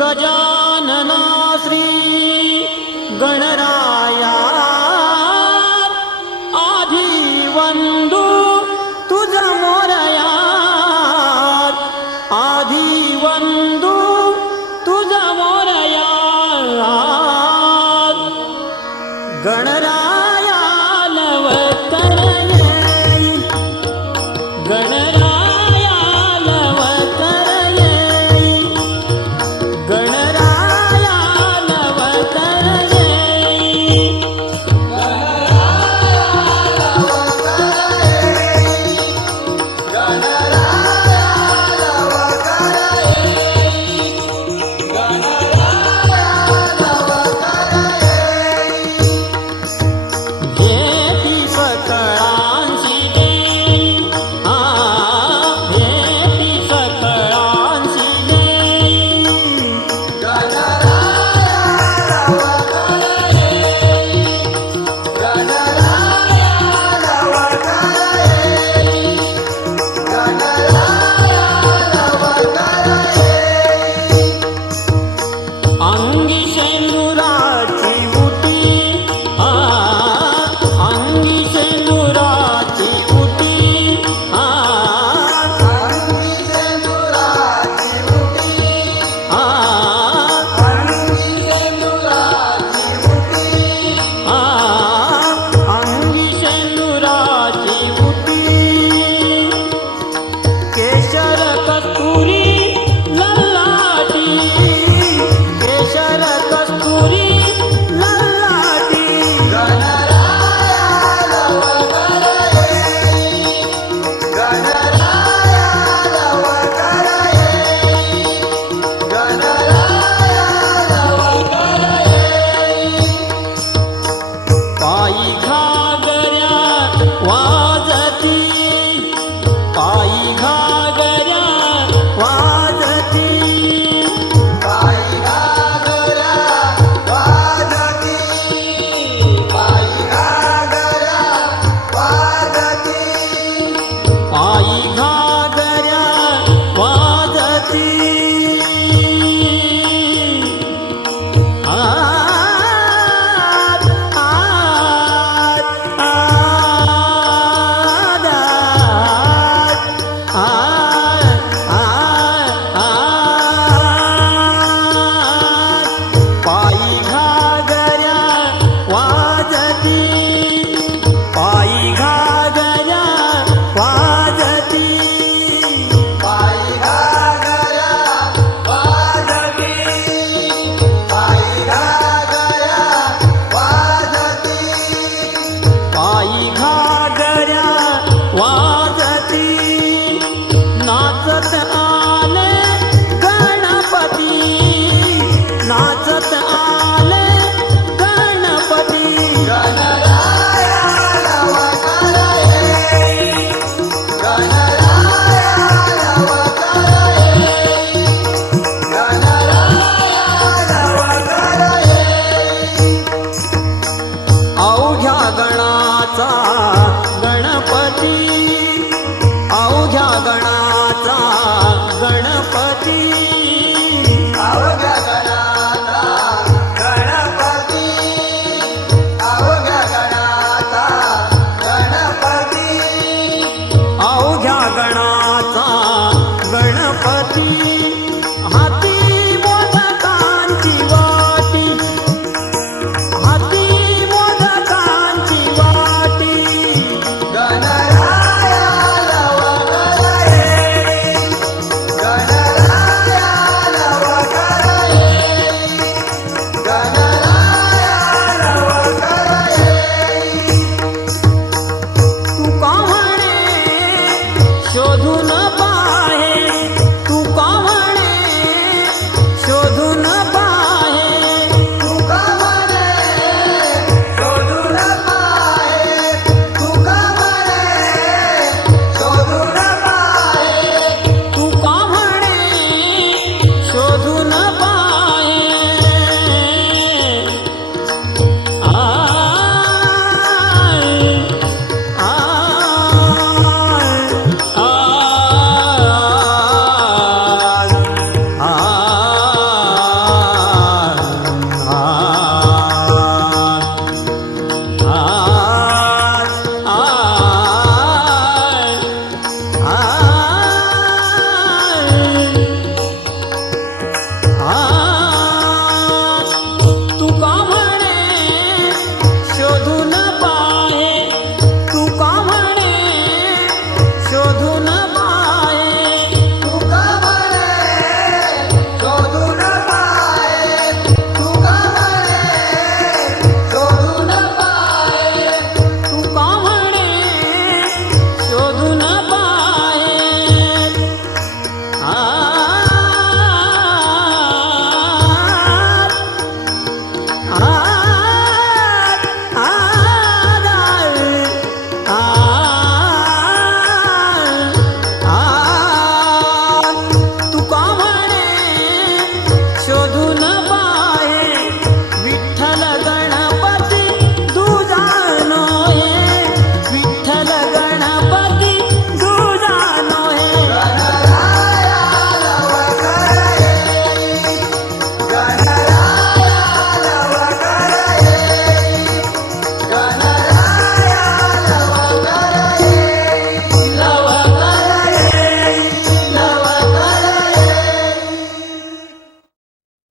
गजानना श्री गणराया आधी वंदू तुझा मोरया, आधी वंदू तुझा मोरया. गणराया लवकर येईल, गणराया लवकर येईल, गणराया लवकर येईल, भेटी सकळांची देई, भेटी सकळांची देई, अंगी शेंदुराची उटी, अंगी शेंदुराची उटी, अंगी शेंदुराची उटी, अंगी शेंदुराची उटी, अंगी शेंदुराची उटी. केशर कस्तुरी ललाटी, केशर कस्तुरी ललाटी, गणराया लवकर येईल, गणराया लवकर येईल, गणराया लवकर येईल. पायी घागऱ्या वाजती, पायी घागऱ्या वाजती, पायी घागऱ्या वाजती, पायी घागऱ्या वाजती, पायी घागऱ्या वाजती. पायी घागऱ्या वाजती, पायी घागऱ्या वाजती, पायी घागऱ्या वाजती, पायी घागऱ्या वाजती, पायी घागऱ्या वाजती. नाचत आले गणपती, नाचत आले गणपती, गणराया लवकर येईल, गणराया लवकर येईल, गणराया लवकर येईल. अवघ्या गणाचा गणपती, अवघ्या गणाचा गणपती, अवघ्या गणाचा गणपती, अवघ्या गणाचा गणपती, अवघ्या गणाचा गणपती.